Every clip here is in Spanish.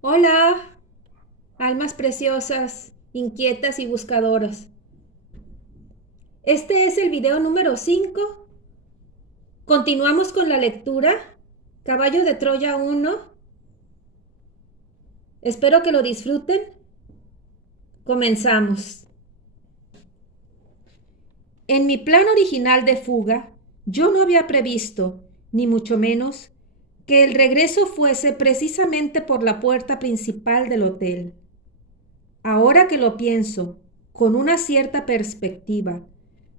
Hola, almas preciosas, inquietas y buscadoras. Este es el video número 5. Continuamos con la lectura. Caballo de Troya 1. Espero que lo disfruten. Comenzamos. En mi plan original de fuga, yo no había previsto, ni mucho menos, que el regreso fuese precisamente por la puerta principal del hotel. Ahora que lo pienso, con una cierta perspectiva,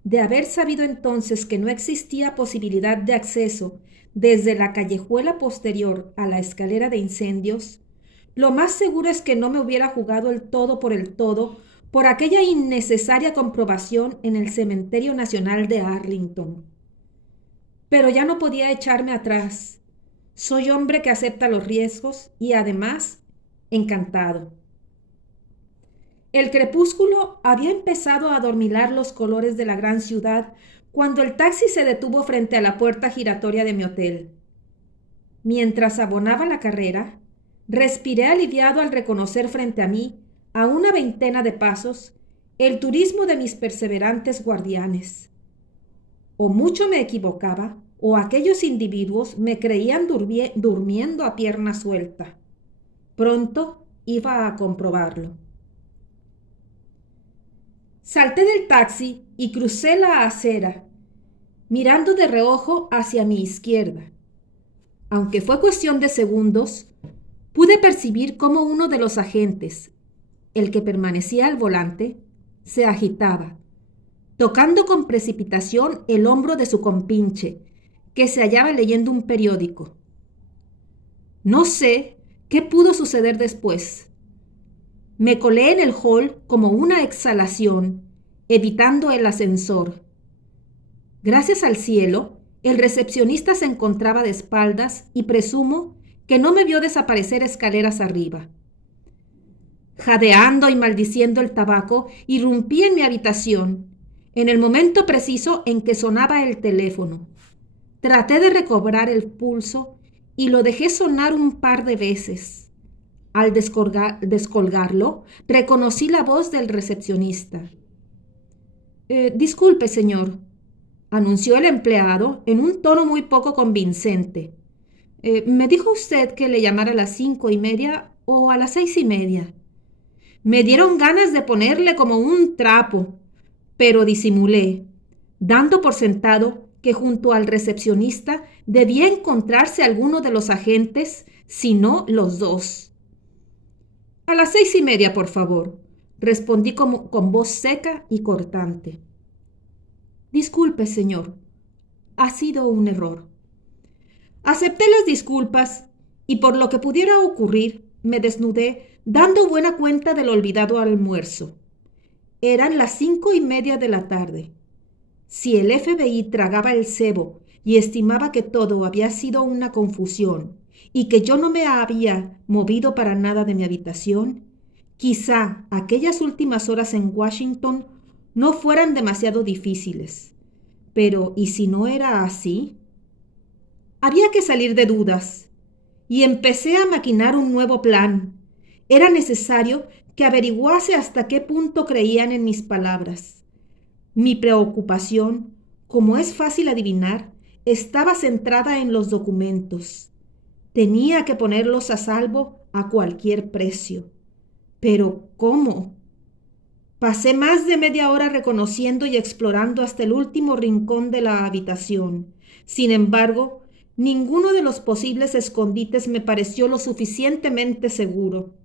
de haber sabido entonces que no existía posibilidad de acceso desde la callejuela posterior a la escalera de incendios, lo más seguro es que no me hubiera jugado el todo por aquella innecesaria comprobación en el Cementerio Nacional de Arlington. Pero ya no podía echarme atrás. Soy hombre que acepta los riesgos y además encantado. El crepúsculo había empezado a adormilar los colores de la gran ciudad cuando el taxi se detuvo frente a la puerta giratoria de mi hotel. Mientras abonaba la carrera, respiré aliviado al reconocer frente a mí, a una veintena de pasos, el turismo de mis perseverantes guardianes. O mucho me equivocaba, o aquellos individuos me creían durmiendo a pierna suelta. Pronto iba a comprobarlo. Salté del taxi y crucé la acera, mirando de reojo hacia mi izquierda. Aunque fue cuestión de segundos, pude percibir cómo uno de los agentes, el que permanecía al volante, se agitaba, tocando con precipitación el hombro de su compinche, que se hallaba leyendo un periódico. No sé qué pudo suceder después. Me colé en el hall como una exhalación, evitando el ascensor. Gracias al cielo, el recepcionista se encontraba de espaldas y presumo que no me vio desaparecer escaleras arriba. Jadeando y maldiciendo el tabaco, irrumpí en mi habitación, en el momento preciso en que sonaba el teléfono. Traté de recobrar el pulso y lo dejé sonar un par de veces. Al descolgarlo, reconocí la voz del recepcionista. Disculpe, señor, anunció el empleado en un tono muy poco convincente. Me dijo usted que le llamara a las 5:30 o a las 6:30. Me dieron ganas de ponerle como un trapo, pero disimulé, dando por sentado que junto al recepcionista debía encontrarse alguno de los agentes, si no los dos. A las 6:30, por favor, respondí con voz seca y cortante. Disculpe, señor, ha sido un error. Acepté las disculpas y por lo que pudiera ocurrir, me desnudé dando buena cuenta del olvidado almuerzo. Eran las 5:30 de la tarde. Si el FBI tragaba el cebo y estimaba que todo había sido una confusión y que yo no me había movido para nada de mi habitación, quizá aquellas últimas horas en Washington no fueran demasiado difíciles. Pero, ¿y si no era así? Había que salir de dudas y empecé a maquinar un nuevo plan. Era necesario que averiguase hasta qué punto creían en mis palabras. Mi preocupación, como es fácil adivinar, estaba centrada en los documentos. Tenía que ponerlos a salvo a cualquier precio. Pero, ¿cómo? Pasé más de media hora reconociendo y explorando hasta el último rincón de la habitación. Sin embargo, ninguno de los posibles escondites me pareció lo suficientemente seguro.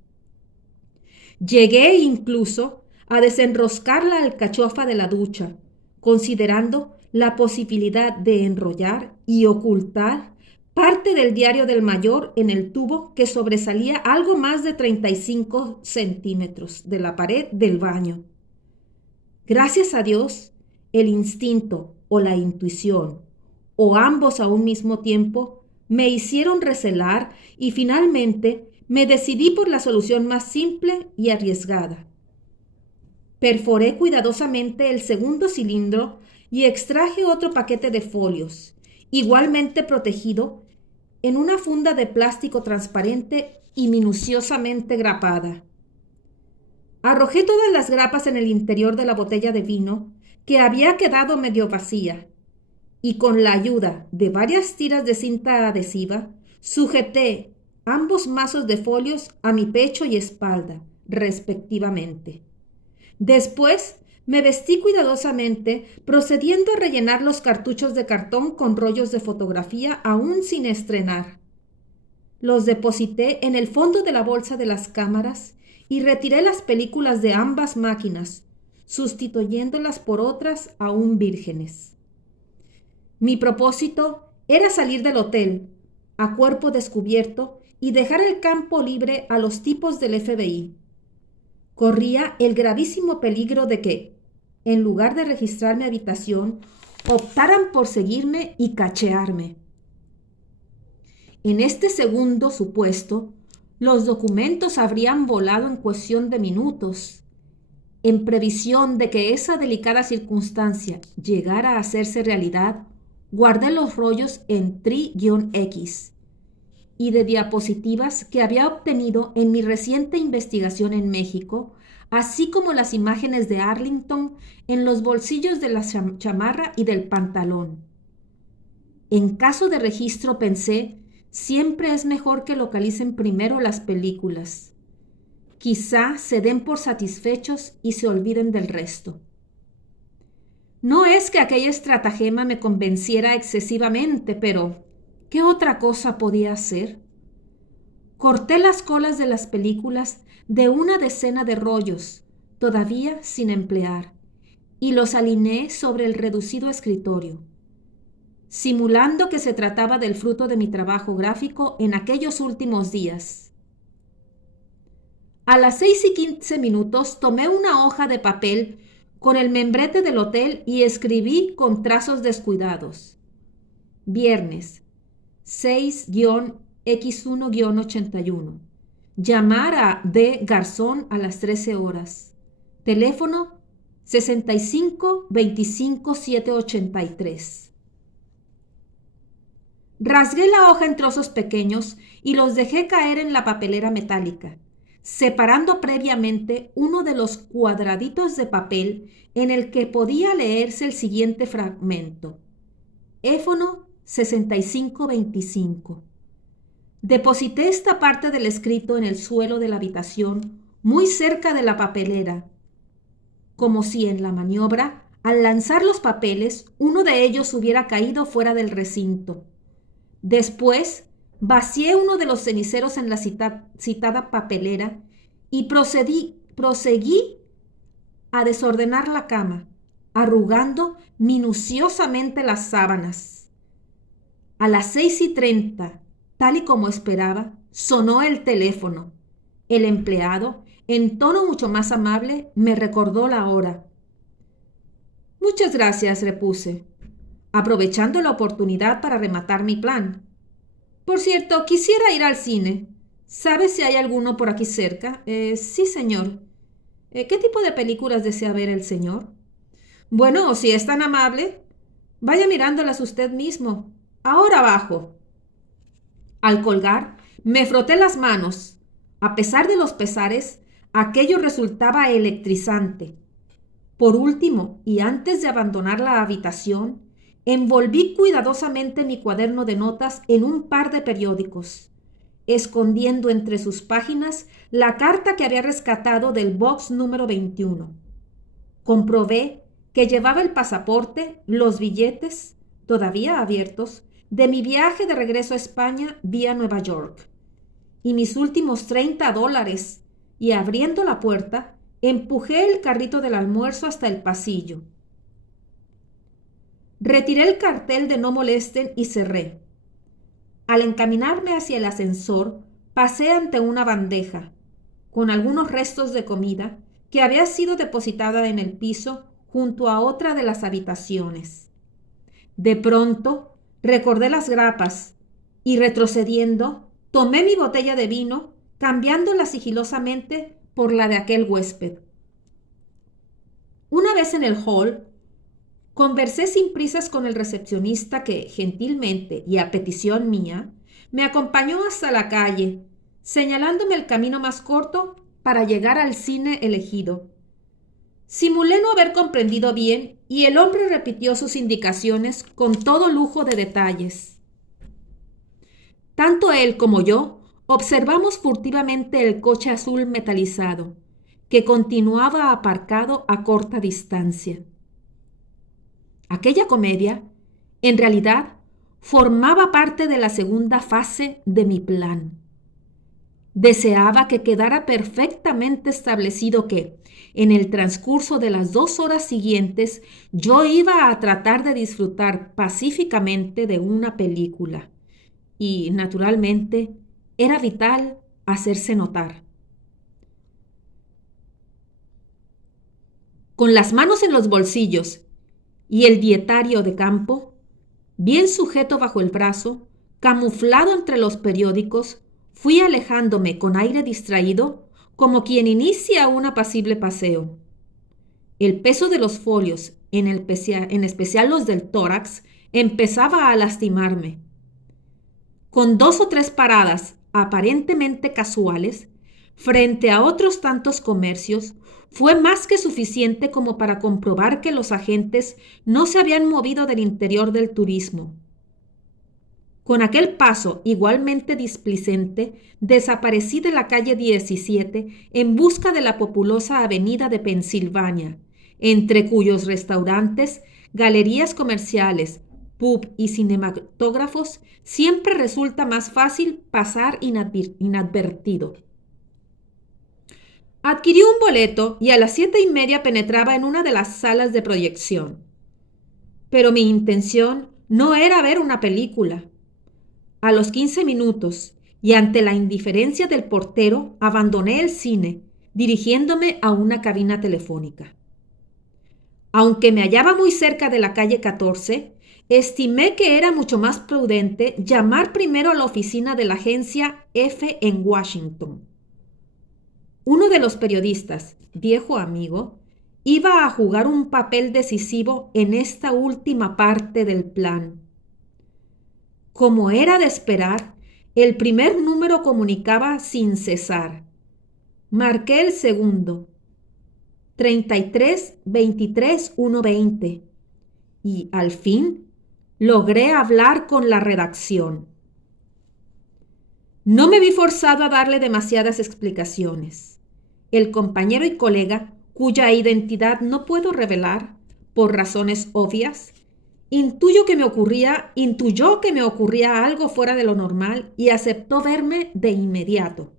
Llegué incluso a desenroscar la alcachofa de la ducha, considerando la posibilidad de enrollar y ocultar parte del diario del mayor en el tubo que sobresalía algo más de 35 centímetros de la pared del baño. Gracias a Dios, el instinto o la intuición, o ambos a un mismo tiempo, me hicieron recelar y finalmente me decidí por la solución más simple y arriesgada. Perforé cuidadosamente el segundo cilindro y extraje otro paquete de folios, igualmente protegido, en una funda de plástico transparente y minuciosamente grapada. Arrojé todas las grapas en el interior de la botella de vino, que había quedado medio vacía, y con la ayuda de varias tiras de cinta adhesiva, sujeté ambos mazos de folios a mi pecho y espalda, respectivamente. Después me vestí cuidadosamente, procediendo a rellenar los cartuchos de cartón con rollos de fotografía aún sin estrenar. Los deposité en el fondo de la bolsa de las cámaras y retiré las películas de ambas máquinas, sustituyéndolas por otras aún vírgenes. Mi propósito era salir del hotel, a cuerpo descubierto, y dejar el campo libre a los tipos del FBI. Corría el gravísimo peligro de que, en lugar de registrar mi habitación, optaran por seguirme y cachearme. En este segundo supuesto, los documentos habrían volado en cuestión de minutos. En previsión de que esa delicada circunstancia llegara a hacerse realidad, guardé los rollos en tri-X y de diapositivas que había obtenido en mi reciente investigación en México, así como las imágenes de Arlington en los bolsillos de la chamarra y del pantalón. En caso de registro, pensé, siempre es mejor que localicen primero las películas. Quizá se den por satisfechos y se olviden del resto. No es que aquella estratagema me convenciera excesivamente, pero ¿qué otra cosa podía hacer? Corté las colas de las películas de una decena de rollos, todavía sin emplear, y los alineé sobre el reducido escritorio, simulando que se trataba del fruto de mi trabajo gráfico en aquellos últimos días. A las 6:15 tomé una hoja de papel con el membrete del hotel y escribí con trazos descuidados. Viernes, 6-X1-81. Llamar a D. Garzón a las 13 horas. Teléfono 65-25-783. Rasgué la hoja en trozos pequeños y los dejé caer en la papelera metálica, separando previamente uno de los cuadraditos de papel en el que podía leerse el siguiente fragmento. Éfono 6525. Deposité esta parte del escrito en el suelo de la habitación, muy cerca de la papelera, como si en la maniobra, al lanzar los papeles, uno de ellos hubiera caído fuera del recinto. Después, vacié uno de los ceniceros en la citada papelera y proseguí a desordenar la cama, arrugando minuciosamente las sábanas. A las 6:30, tal y como esperaba, sonó el teléfono. El empleado, en tono mucho más amable, me recordó la hora. Muchas gracias, repuse, aprovechando la oportunidad para rematar mi plan. Por cierto, quisiera ir al cine. ¿Sabe si hay alguno por aquí cerca? Sí, señor. ¿Qué tipo de películas desea ver el señor? Bueno, si es tan amable, vaya mirándolas usted mismo. Ahora abajo. Al colgar, me froté las manos. A pesar de los pesares, aquello resultaba electrizante. Por último, y antes de abandonar la habitación, envolví cuidadosamente mi cuaderno de notas en un par de periódicos, escondiendo entre sus páginas la carta que había rescatado del box número 21. Comprobé que llevaba el pasaporte, los billetes, todavía abiertos, de mi viaje de regreso a España vía Nueva York, y mis últimos $30, y abriendo la puerta, empujé el carrito del almuerzo hasta el pasillo. Retiré el cartel de no molesten y cerré. Al encaminarme hacia el ascensor, pasé ante una bandeja, con algunos restos de comida, que había sido depositada en el piso junto a otra de las habitaciones. De pronto, recordé las grapas y, retrocediendo, tomé mi botella de vino, cambiándola sigilosamente por la de aquel huésped. Una vez en el hall, Conversé sin prisas con el recepcionista que, gentilmente y a petición mía, me acompañó hasta la calle, señalándome el camino más corto para llegar al cine elegido. Simulé no haber comprendido bien y el hombre repitió sus indicaciones con todo lujo de detalles. Tanto él como yo observamos furtivamente el coche azul metalizado, que continuaba aparcado a corta distancia. Aquella comedia, en realidad, formaba parte de la segunda fase de mi plan. Deseaba que quedara perfectamente establecido que, en el transcurso de las 2 horas siguientes, yo iba a tratar de disfrutar pacíficamente de una película. Y, naturalmente, era vital hacerse notar. Con las manos en los bolsillos y el dietario de campo, bien sujeto bajo el brazo, camuflado entre los periódicos, fui alejándome con aire distraído, como quien inicia un apacible paseo. El peso de los folios, en especial los del tórax, empezaba a lastimarme. Con 2 o 3 paradas aparentemente casuales, frente a otros tantos comercios, fue más que suficiente como para comprobar que los agentes no se habían movido del interior del turismo. Con aquel paso igualmente displicente, desaparecí de la calle 17 en busca de la populosa avenida de Pensilvania, entre cuyos restaurantes, galerías comerciales, pub y cinematógrafos siempre resulta más fácil pasar inadvertido. Adquirí un boleto y a las 7:30 penetraba en una de las salas de proyección. Pero mi intención no era ver una película. A los 15 minutos, y ante la indiferencia del portero, abandoné el cine, dirigiéndome a una cabina telefónica. Aunque me hallaba muy cerca de la calle 14, estimé que era mucho más prudente llamar primero a la oficina de la agencia F en Washington. Uno de los periodistas, viejo amigo, iba a jugar un papel decisivo en esta última parte del plan. Como era de esperar, el primer número comunicaba sin cesar. Marqué el segundo, 33 23 120, y al fin logré hablar con la redacción. No me vi forzado a darle demasiadas explicaciones. El compañero y colega, cuya identidad no puedo revelar por razones obvias, intuyó que me ocurría algo fuera de lo normal y aceptó verme de inmediato.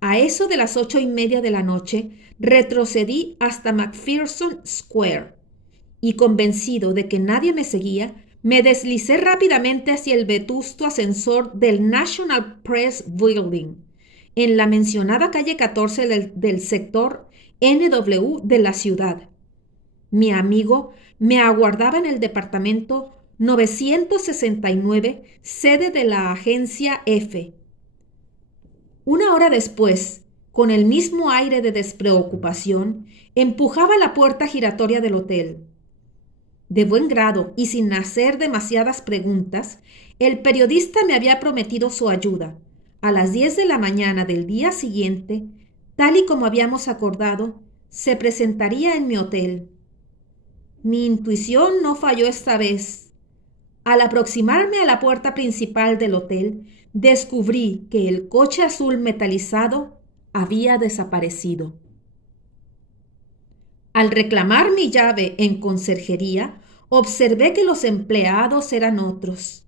A eso de las 8:30 de la noche, retrocedí hasta McPherson Square y, convencido de que nadie me seguía, me deslicé rápidamente hacia el vetusto ascensor del National Press Building, en la mencionada calle 14 del sector NW de la ciudad. Mi amigo me aguardaba en el departamento 969, sede de la agencia F. Una hora después, con el mismo aire de despreocupación, empujaba la puerta giratoria del hotel. De buen grado y sin hacer demasiadas preguntas, el periodista me había prometido su ayuda. A las 10 de la mañana del día siguiente, tal y como habíamos acordado, se presentaría en mi hotel. Mi intuición no falló esta vez. Al aproximarme a la puerta principal del hotel, descubrí que el coche azul metalizado había desaparecido. Al reclamar mi llave en conserjería, observé que los empleados eran otros.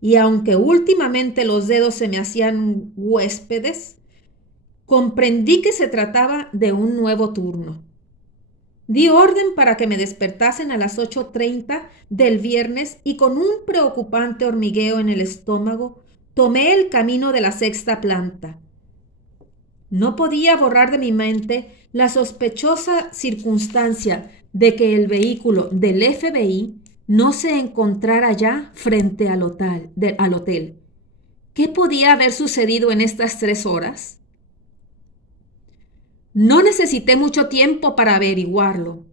Y aunque últimamente los dedos se me hacían huéspedes, comprendí que se trataba de un nuevo turno. Di orden para que me despertasen a las 8:30 del viernes y con un preocupante hormigueo en el estómago, tomé el camino de la 6ª planta. No podía borrar de mi mente la sospechosa circunstancia de que el vehículo del FBI no se encontrara ya frente al hotel. ¿Qué podía haber sucedido en estas 3 horas? No necesité mucho tiempo para averiguarlo.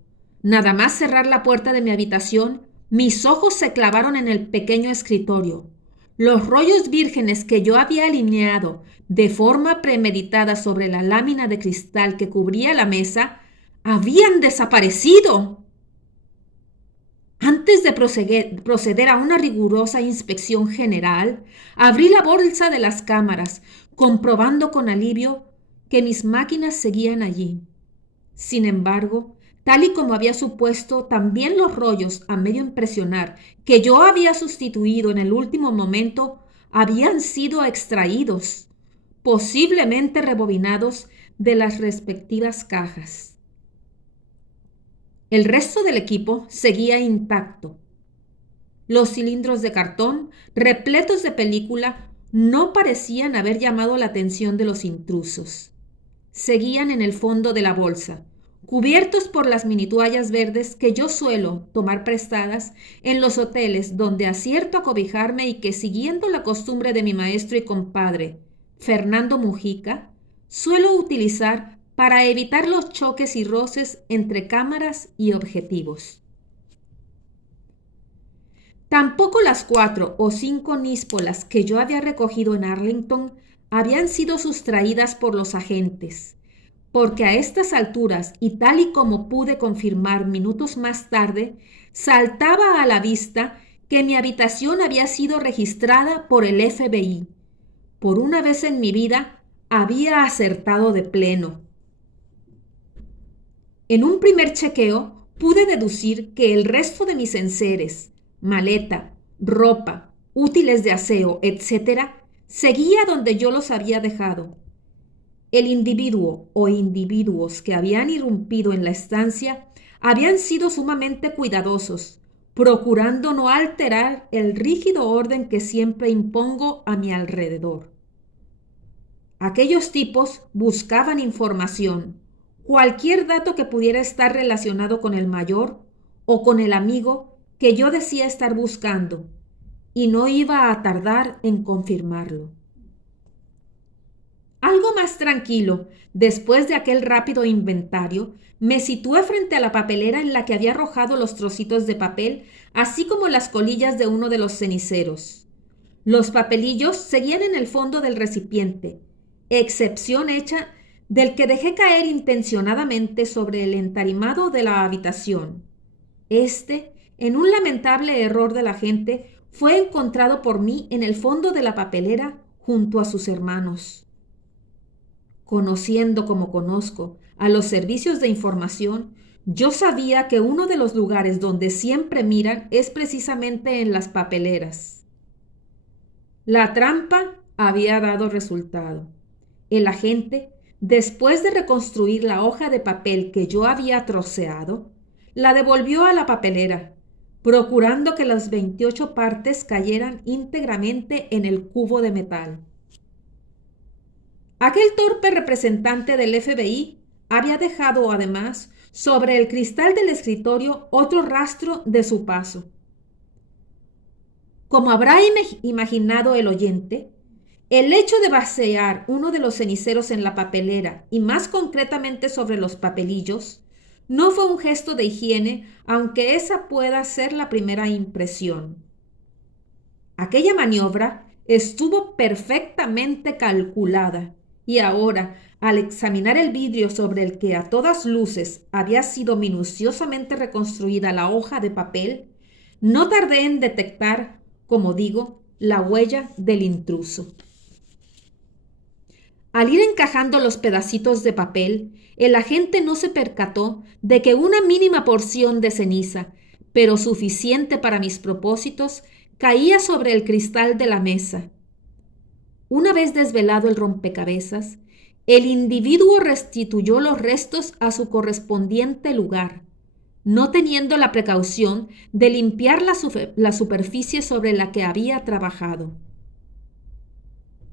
Nada más cerrar la puerta de mi habitación, mis ojos se clavaron en el pequeño escritorio. Los rollos vírgenes que yo había alineado de forma premeditada sobre la lámina de cristal que cubría la mesa habían desaparecido. Antes de proceder a una rigurosa inspección general, abrí la bolsa de las cámaras, comprobando con alivio que mis máquinas seguían allí. Sin embargo, tal y como había supuesto, también los rollos a medio impresionar que yo había sustituido en el último momento habían sido extraídos, posiblemente rebobinados de las respectivas cajas. El resto del equipo seguía intacto. Los cilindros de cartón, repletos de película, no parecían haber llamado la atención de los intrusos. Seguían en el fondo de la bolsa, cubiertos por las mini toallas verdes que yo suelo tomar prestadas en los hoteles donde acierto a cobijarme y que, siguiendo la costumbre de mi maestro y compadre, Fernando Mujica, suelo utilizar para evitar los choques y roces entre cámaras y objetivos. Tampoco las 4 o 5 níspolas que yo había recogido en Arlington habían sido sustraídas por los agentes, porque a estas alturas, y tal y como pude confirmar minutos más tarde, saltaba a la vista que mi habitación había sido registrada por el FBI. Por una vez en mi vida había acertado de pleno. En un primer chequeo pude deducir que el resto de mis enseres, maleta, ropa, útiles de aseo, etc., seguía donde yo los había dejado. El individuo o individuos que habían irrumpido en la estancia habían sido sumamente cuidadosos, procurando no alterar el rígido orden que siempre impongo a mi alrededor. Aquellos tipos buscaban información, cualquier dato que pudiera estar relacionado con el mayor o con el amigo que yo decía estar buscando, y no iba a tardar en confirmarlo. Algo más tranquilo, después de aquel rápido inventario, me situé frente a la papelera en la que había arrojado los trocitos de papel, así como las colillas de uno de los ceniceros. Los papelillos seguían en el fondo del recipiente, excepción hecha del que dejé caer intencionadamente sobre el entarimado de la habitación. Este, en un lamentable error de la gente, fue encontrado por mí en el fondo de la papelera junto a sus hermanos. Conociendo como conozco a los servicios de información, yo sabía que uno de los lugares donde siempre miran es precisamente en las papeleras. La trampa había dado resultado. El agente, después de reconstruir la hoja de papel que yo había troceado, la devolvió a la papelera, procurando que las 28 partes cayeran íntegramente en el cubo de metal. Aquel torpe representante del FBI había dejado, además, sobre el cristal del escritorio otro rastro de su paso. Como habrá imaginado el oyente, el hecho de vaciar uno de los ceniceros en la papelera y más concretamente sobre los papelillos no fue un gesto de higiene, aunque esa pueda ser la primera impresión. Aquella maniobra estuvo perfectamente calculada y ahora, al examinar el vidrio sobre el que a todas luces había sido minuciosamente reconstruida la hoja de papel, no tardé en detectar, como digo, la huella del intruso. Al ir encajando los pedacitos de papel, el agente no se percató de que una mínima porción de ceniza, pero suficiente para mis propósitos, caía sobre el cristal de la mesa. Una vez desvelado el rompecabezas, el individuo restituyó los restos a su correspondiente lugar, no teniendo la precaución de limpiar la superficie sobre la que había trabajado.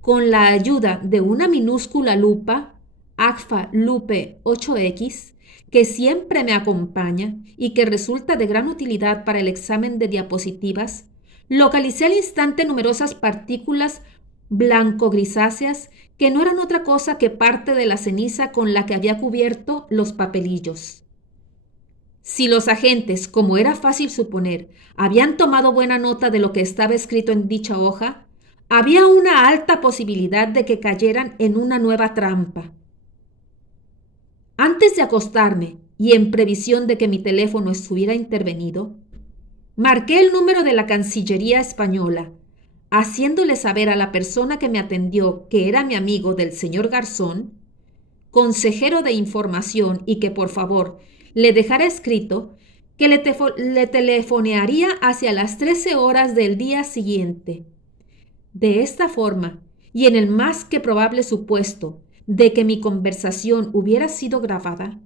Con la ayuda de una minúscula lupa, Agfa Lupe 8X, que siempre me acompaña y que resulta de gran utilidad para el examen de diapositivas, localicé al instante numerosas partículas blanco-grisáceas que no eran otra cosa que parte de la ceniza con la que había cubierto los papelillos. Si los agentes, como era fácil suponer, habían tomado buena nota de lo que estaba escrito en dicha hoja, había una alta posibilidad de que cayeran en una nueva trampa. Antes de acostarme, y en previsión de que mi teléfono estuviera intervenido, marqué el número de la Cancillería española, haciéndole saber a la persona que me atendió que era mi amigo del señor Garzón, consejero de información, y que por favor le dejara escrito que le telefonearía hacia las 13 horas del día siguiente. De esta forma, y en el más que probable supuesto de que mi conversación hubiera sido grabada,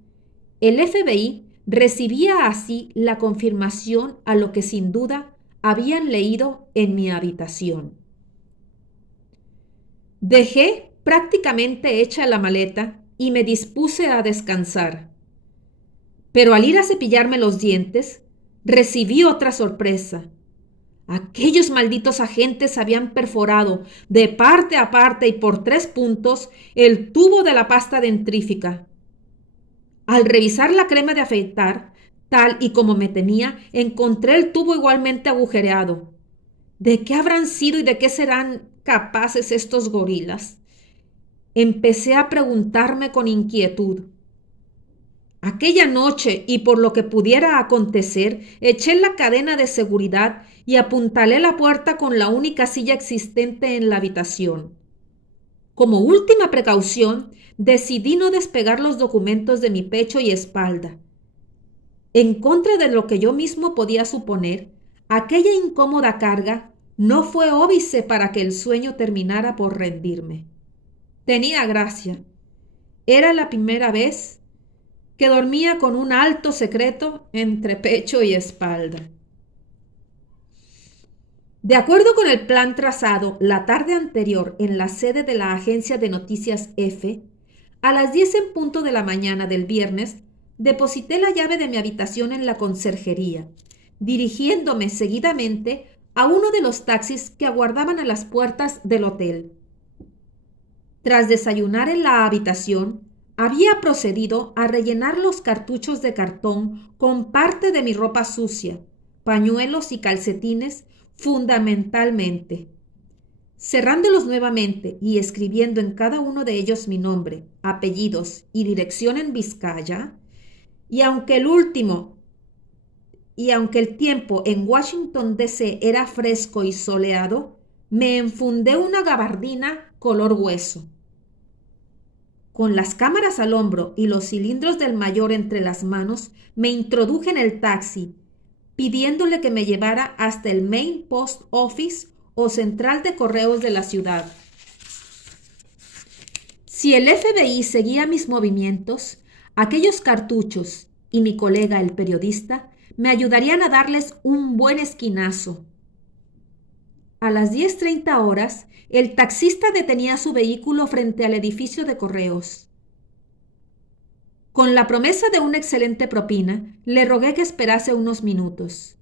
el FBI recibía así la confirmación a lo que sin duda habían leído en mi habitación. Dejé prácticamente hecha la maleta y me dispuse a descansar. Pero al ir a cepillarme los dientes, recibí otra sorpresa. Aquellos malditos agentes habían perforado de parte a parte y por 3 puntos el tubo de la pasta dentrífica. Al revisar la crema de afeitar, tal y como me temía, encontré el tubo igualmente agujereado. ¿De qué habrán sido y de qué serán capaces estos gorilas? Empecé a preguntarme con inquietud. Aquella noche, y por lo que pudiera acontecer, eché la cadena de seguridad y apuntalé la puerta con la única silla existente en la habitación. Como última precaución, decidí no despegar los documentos de mi pecho y espalda. En contra de lo que yo mismo podía suponer, aquella incómoda carga no fue óbice para que el sueño terminara por rendirme. Tenía gracia. Era la primera vez que dormía con un alto secreto entre pecho y espalda. De acuerdo con el plan trazado la tarde anterior en la sede de la agencia de noticias F, a las 10 en punto de la mañana del viernes, deposité la llave de mi habitación en la conserjería, dirigiéndome seguidamente a uno de los taxis que aguardaban a las puertas del hotel. Tras desayunar en la habitación, había procedido a rellenar los cartuchos de cartón con parte de mi ropa sucia, pañuelos y calcetines fundamentalmente. Cerrándolos nuevamente y escribiendo en cada uno de ellos mi nombre, apellidos y dirección en Vizcaya, y aunque el tiempo en Washington D.C. era fresco y soleado, me enfundé una gabardina color hueso. Con las cámaras al hombro y los cilindros del mayor entre las manos, me introduje en el taxi, pidiéndole que me llevara hasta el Main Post Office o central de correos de la ciudad. Si el FBI seguía mis movimientos, aquellos cartuchos y mi colega el periodista me ayudarían a darles un buen esquinazo. A las 10:30 horas, el taxista detenía su vehículo frente al edificio de correos. Con la promesa de una excelente propina, le rogué que esperase unos minutos,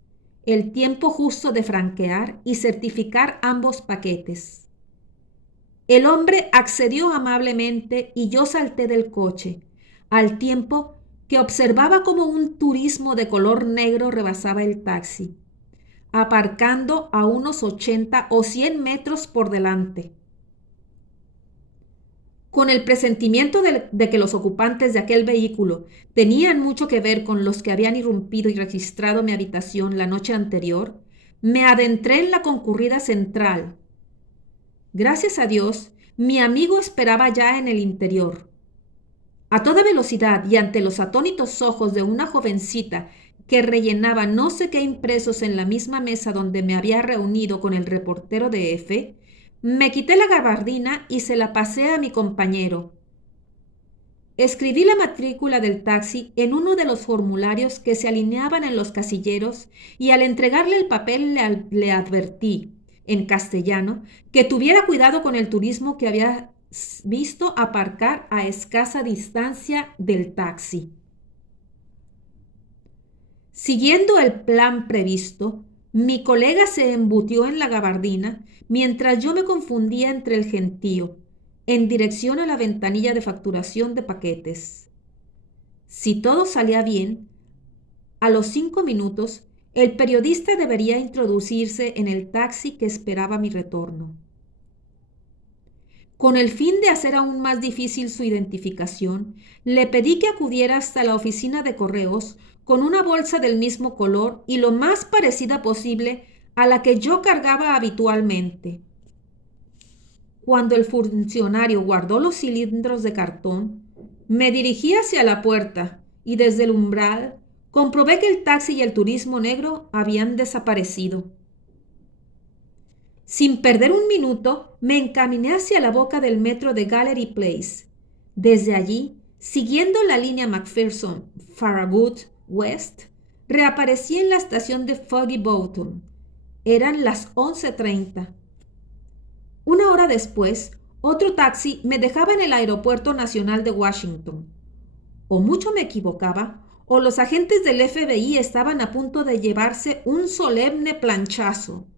el tiempo justo de franquear y certificar ambos paquetes. El hombre accedió amablemente y yo salté del coche, al tiempo que observaba cómo un turismo de color negro rebasaba el taxi, aparcando a unos 80 o 100 metros por delante. Con el presentimiento de que los ocupantes de aquel vehículo tenían mucho que ver con los que habían irrumpido y registrado mi habitación la noche anterior, me adentré en la concurrida central. Gracias a Dios, mi amigo esperaba ya en el interior. A toda velocidad y ante los atónitos ojos de una jovencita que rellenaba no sé qué impresos en la misma mesa donde me había reunido con el reportero de F, me quité la gabardina y se la pasé a mi compañero. Escribí la matrícula del taxi en uno de los formularios que se alineaban en los casilleros y al entregarle el papel le advertí, en castellano, que tuviera cuidado con el turismo que había visto aparcar a escasa distancia del taxi. Siguiendo el plan previsto, mi colega se embutió en la gabardina mientras yo me confundía entre el gentío, en dirección a la ventanilla de facturación de paquetes. Si todo salía bien, A los 5 minutos, el periodista debería introducirse en el taxi que esperaba mi retorno. Con el fin de hacer aún más difícil su identificación, le pedí que acudiera hasta la oficina de correos con una bolsa del mismo color y lo más parecida posible a la que yo cargaba habitualmente. Cuando el funcionario guardó los cilindros de cartón, me dirigí hacia la puerta y desde el umbral comprobé que el taxi y el turismo negro habían desaparecido. Sin perder un minuto, me encaminé hacia la boca del metro de Gallery Place. Desde allí, siguiendo la línea McPherson-Farragut West, reaparecí en la estación de Foggy Bottom. Eran las 11:30. Una hora después, otro taxi me dejaba en el Aeropuerto Nacional de Washington. O mucho me equivocaba, o los agentes del FBI estaban a punto de llevarse un solemne planchazo.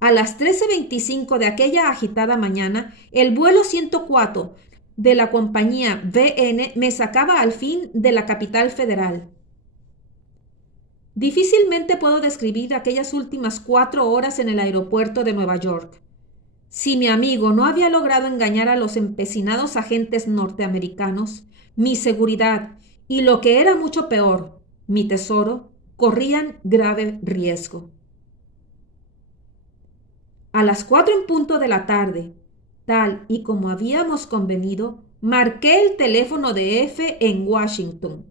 A las 13:25 de aquella agitada mañana, el vuelo 104 de la compañía VN me sacaba al fin de la capital federal. Difícilmente puedo describir aquellas últimas 4 horas en el aeropuerto de Nueva York. Si mi amigo no había logrado engañar a los empecinados agentes norteamericanos, mi seguridad y, lo que era mucho peor, mi tesoro, corrían grave riesgo. A las 4 en punto de la tarde, tal y como habíamos convenido, marqué el teléfono de F en Washington.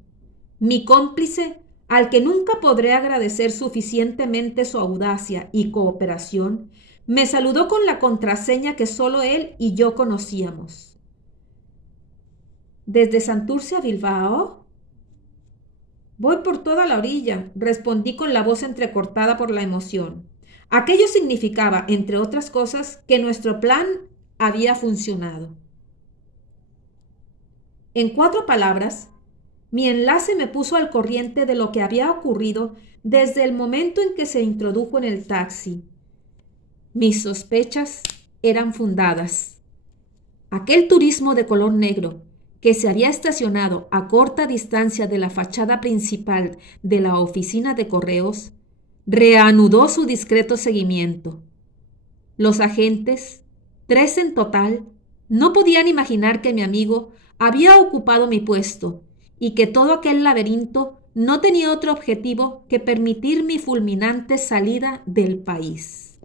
Mi cómplice, al que nunca podré agradecer suficientemente su audacia y cooperación, me saludó con la contraseña que solo él y yo conocíamos. ¿Desde Santurce a Bilbao? Voy por toda la orilla, respondí con la voz entrecortada por la emoción. Aquello significaba, entre otras cosas, que nuestro plan había funcionado. En 4 palabras, mi enlace me puso al corriente de lo que había ocurrido desde el momento en que se introdujo en el taxi. Mis sospechas eran fundadas. Aquel turismo de color negro, que se había estacionado a corta distancia de la fachada principal de la oficina de correos, reanudó su discreto seguimiento. Los agentes, 3 en total, no podían imaginar que mi amigo había ocupado mi puesto y que todo aquel laberinto no tenía otro objetivo que permitir mi fulminante salida del país.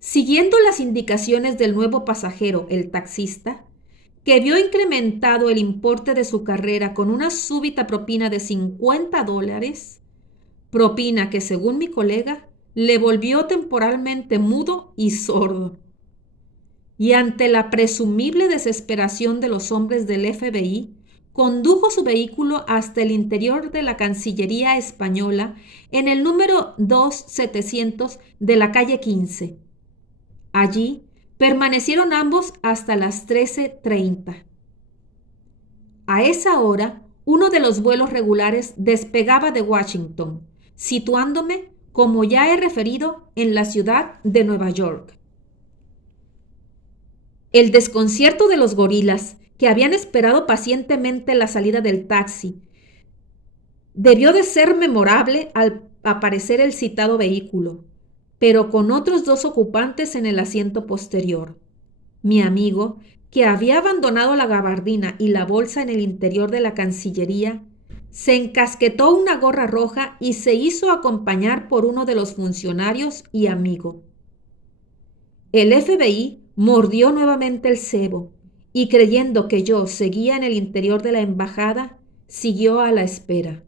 Siguiendo las indicaciones del nuevo pasajero, el taxista, que vio incrementado el importe de su carrera con una súbita propina de $50, propina que, según mi colega, le volvió temporalmente mudo y sordo. Y ante la presumible desesperación de los hombres del FBI, condujo su vehículo hasta el interior de la Cancillería española en el número 2700 de la calle 15. Allí permanecieron ambos hasta las 13:30. A esa hora, uno de los vuelos regulares despegaba de Washington, situándome, como ya he referido, en la ciudad de Nueva York. El desconcierto de los gorilas, que habían esperado pacientemente la salida del taxi, debió de ser memorable al aparecer el citado vehículo, pero con otros 2 ocupantes en el asiento posterior. Mi amigo, que había abandonado la gabardina y la bolsa en el interior de la Cancillería, se encasquetó una gorra roja y se hizo acompañar por uno de los funcionarios y amigo. El FBI mordió nuevamente el cebo y, creyendo que yo seguía en el interior de la embajada, siguió a la espera.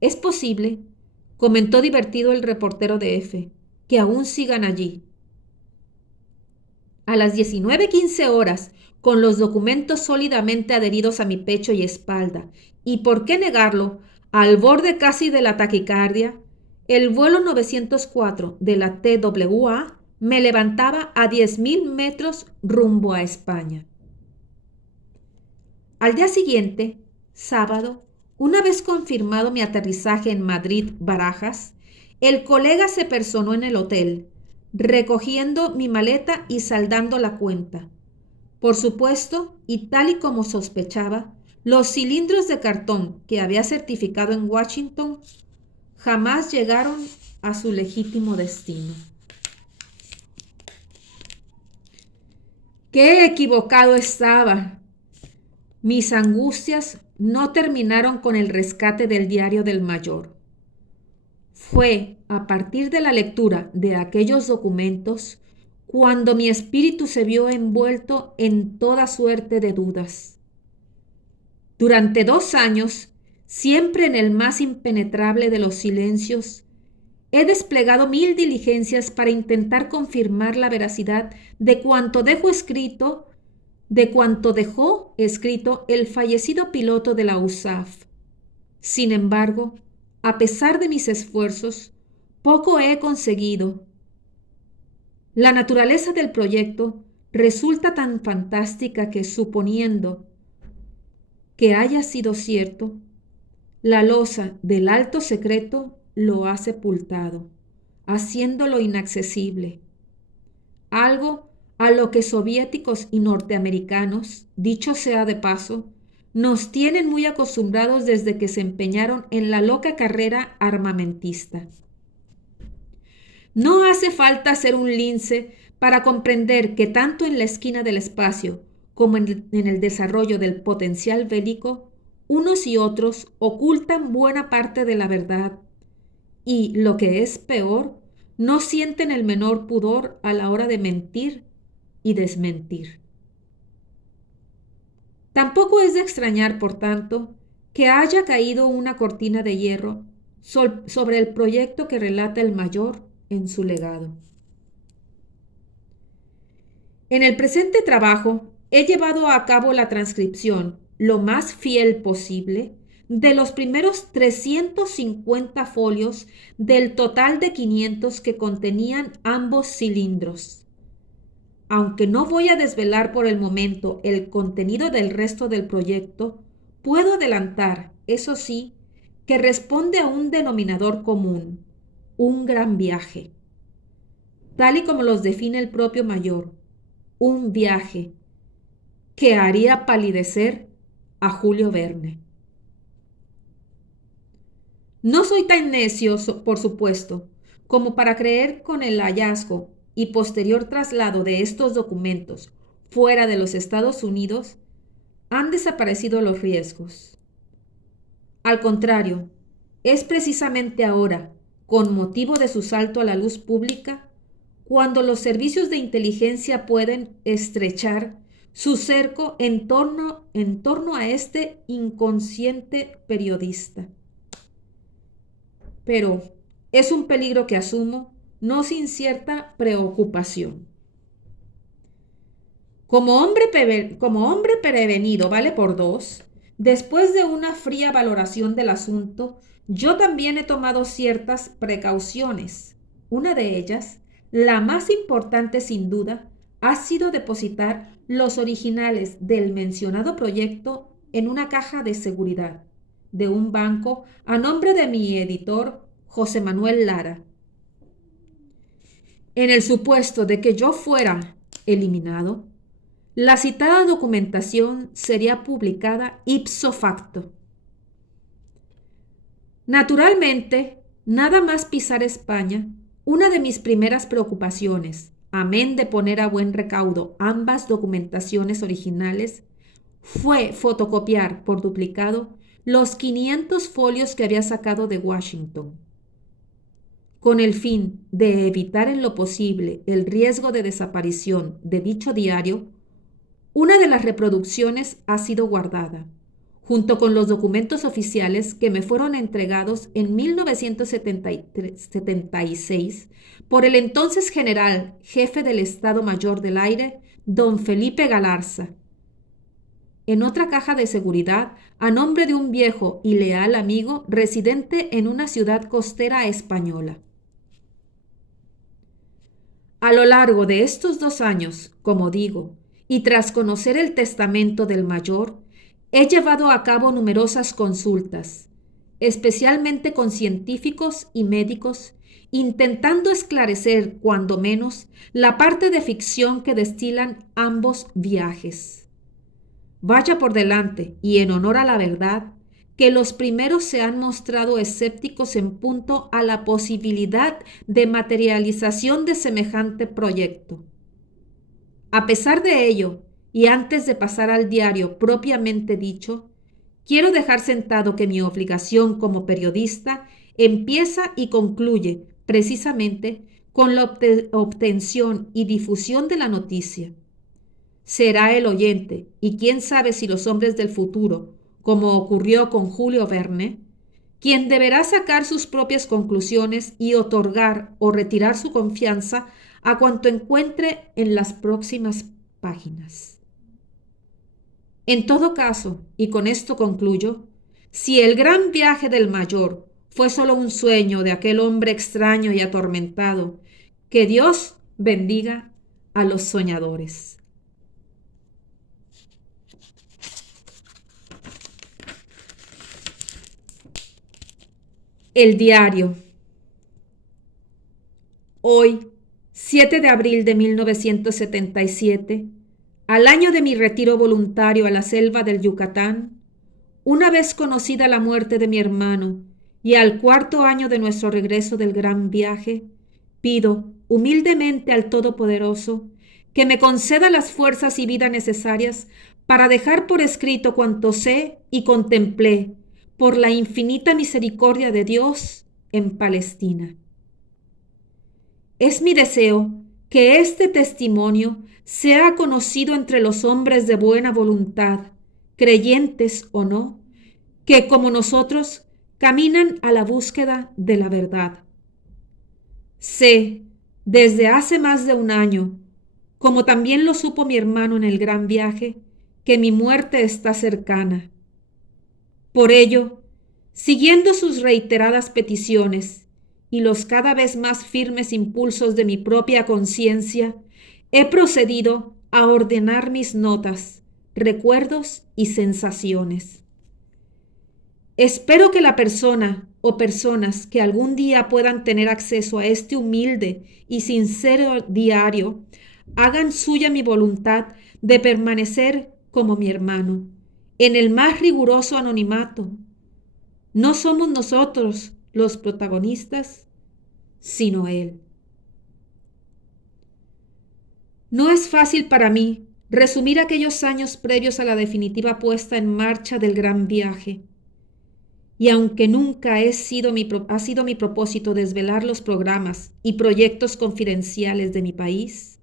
Es posible, comentó divertido el reportero de F, que aún sigan allí. A las 19:15 con los documentos sólidamente adheridos a mi pecho y espalda, y por qué negarlo, al borde casi de la taquicardia, el vuelo 904 de la TWA me levantaba a 10.000 metros rumbo a España. Al día siguiente, sábado, una vez confirmado mi aterrizaje en Madrid-Barajas, el colega se personó en el hotel, recogiendo mi maleta y saldando la cuenta. Por supuesto, y tal y como sospechaba, Los cilindros de cartón que había certificado en Washington jamás llegaron a su legítimo destino. ¡Qué equivocado estaba! Mis angustias no terminaron con el rescate del diario del mayor. Fue a partir de la lectura de aquellos documentos cuando mi espíritu se vio envuelto en toda suerte de dudas. Durante 2 años, siempre en el más impenetrable de los silencios, he desplegado 1000 diligencias para intentar confirmar la veracidad de cuanto dejó escrito el fallecido piloto de la USAF. Sin embargo, a pesar de mis esfuerzos, poco he conseguido. La naturaleza del proyecto resulta tan fantástica que, suponiendo que haya sido cierto, la losa del alto secreto lo ha sepultado, haciéndolo inaccesible. Algo a lo que soviéticos y norteamericanos, dicho sea de paso, nos tienen muy acostumbrados desde que se empeñaron en la loca carrera armamentista. No hace falta ser un lince para comprender que tanto en la esquina del espacio como en el desarrollo del potencial bélico, unos y otros ocultan buena parte de la verdad y, lo que es peor, no sienten el menor pudor a la hora de mentir y desmentir. Tampoco es de extrañar, por tanto, que haya caído una cortina de hierro sobre el proyecto que relata el mayor en su legado. En el presente trabajo he llevado a cabo la transcripción, lo más fiel posible, de los primeros 350 folios del total de 500 que contenían ambos cilindros. Aunque no voy a desvelar por el momento el contenido del resto del proyecto, puedo adelantar, eso sí, que responde a un denominador común, un gran viaje. Tal y como los define el propio mayor, un viaje que haría palidecer a Julio Verne. No soy tan necio, por supuesto, como para creer con el hallazgo y posterior traslado de estos documentos fuera de los Estados Unidos, han desaparecido los riesgos. Al contrario, es precisamente ahora, con motivo de su salto a la luz pública, cuando los servicios de inteligencia pueden estrechar su cerco en torno a este inconsciente periodista. Pero es un peligro que asumo, no sin cierta preocupación. Como hombre prevenido vale por 2, después de una fría valoración del asunto, yo también he tomado ciertas precauciones. Una de ellas, la más importante sin duda, ha sido depositar los originales del mencionado proyecto en una caja de seguridad de un banco a nombre de mi editor José Manuel Lara. En el supuesto de que yo fuera eliminado, la citada documentación sería publicada ipso facto. Naturalmente, nada más pisar España, una de mis primeras preocupaciones, amén de poner a buen recaudo ambas documentaciones originales, fue fotocopiar por duplicado los 500 folios que había sacado de Washington. Con el fin de evitar en lo posible el riesgo de desaparición de dicho diario, una de las reproducciones ha sido guardada, junto con los documentos oficiales que me fueron entregados en 1976 por el entonces general jefe del Estado Mayor del Aire, don Felipe Galarza, en otra caja de seguridad a nombre de un viejo y leal amigo residente en una ciudad costera española. A lo largo de estos 2 años, como digo, y tras conocer el testamento del mayor, he llevado a cabo numerosas consultas, especialmente con científicos y médicos, intentando esclarecer, cuando menos, la parte de ficción que destilan ambos viajes. Vaya por delante y en honor a la verdad, que los primeros se han mostrado escépticos en punto a la posibilidad de materialización de semejante proyecto. A pesar de ello, y antes de pasar al diario propiamente dicho, quiero dejar sentado que mi obligación como periodista empieza y concluye precisamente con la obtención y difusión de la noticia. Será el oyente, y quién sabe si los hombres del futuro, como ocurrió con Julio Verne, quien deberá sacar sus propias conclusiones y otorgar o retirar su confianza a cuanto encuentre en las próximas páginas. En todo caso, y con esto concluyo, si el gran viaje del mayor fue solo un sueño de aquel hombre extraño y atormentado, que Dios bendiga a los soñadores. El diario. Hoy, 7 de abril de 1977, al año de mi retiro voluntario a la selva del Yucatán, una vez conocida la muerte de mi hermano y al 4º año de nuestro regreso del gran viaje, pido humildemente al Todopoderoso que me conceda las fuerzas y vida necesarias para dejar por escrito cuanto sé y contemplé por la infinita misericordia de Dios en Palestina. Es mi deseo que este testimonio sea conocido entre los hombres de buena voluntad, creyentes o no, que como nosotros caminan a la búsqueda de la verdad. Sé, desde hace más de un año, como también lo supo mi hermano en el gran viaje, que mi muerte está cercana. Por ello, siguiendo sus reiteradas peticiones y los cada vez más firmes impulsos de mi propia conciencia, he procedido a ordenar mis notas, recuerdos y sensaciones. Espero que la persona o personas que algún día puedan tener acceso a este humilde y sincero diario hagan suya mi voluntad de permanecer como mi hermano, en el más riguroso anonimato. No somos nosotros los protagonistas, sino él. No es fácil para mí resumir aquellos años previos a la definitiva puesta en marcha del gran viaje. Y aunque nunca ha sido mi propósito desvelar los programas y proyectos confidenciales de mi país,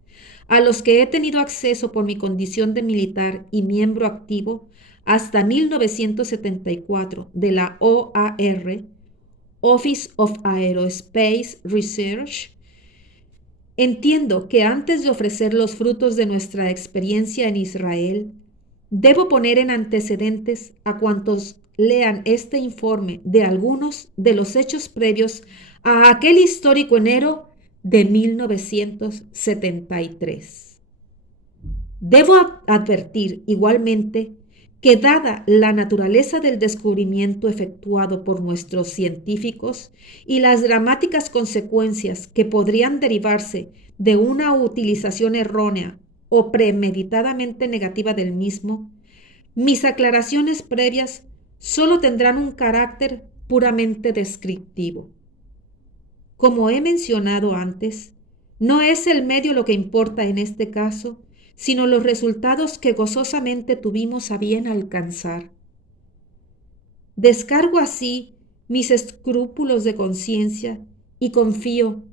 a los que he tenido acceso por mi condición de militar y miembro activo hasta 1974 de la OAR, Office of Aerospace Research, entiendo que antes de ofrecer los frutos de nuestra experiencia en Israel, debo poner en antecedentes a cuantos lean este informe de algunos de los hechos previos a aquel histórico enero de 1973. Debo advertir igualmente que dada la naturaleza del descubrimiento efectuado por nuestros científicos y las dramáticas consecuencias que podrían derivarse de una utilización errónea o premeditadamente negativa del mismo, mis aclaraciones previas solo tendrán un carácter puramente descriptivo. Como he mencionado antes, no es el medio lo que importa en este caso, sino los resultados que gozosamente tuvimos a bien alcanzar. Descargo así mis escrúpulos de conciencia y confío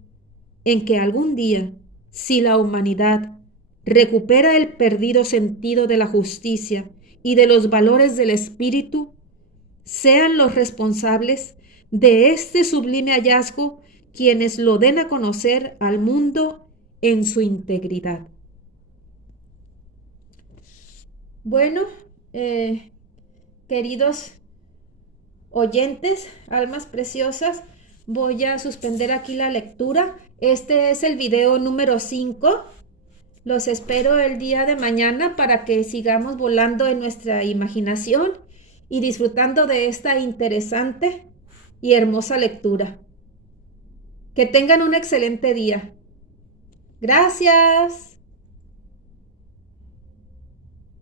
en que algún día, si la humanidad recupera el perdido sentido de la justicia y de los valores del espíritu, sean los responsables de este sublime hallazgo quienes lo den a conocer al mundo en su integridad. Bueno, queridos oyentes, almas preciosas, voy a suspender aquí la lectura. Este es el video número 5. Los espero el día de mañana para que sigamos volando en nuestra imaginación y disfrutando de esta interesante y hermosa lectura. Que tengan un excelente día. Gracias.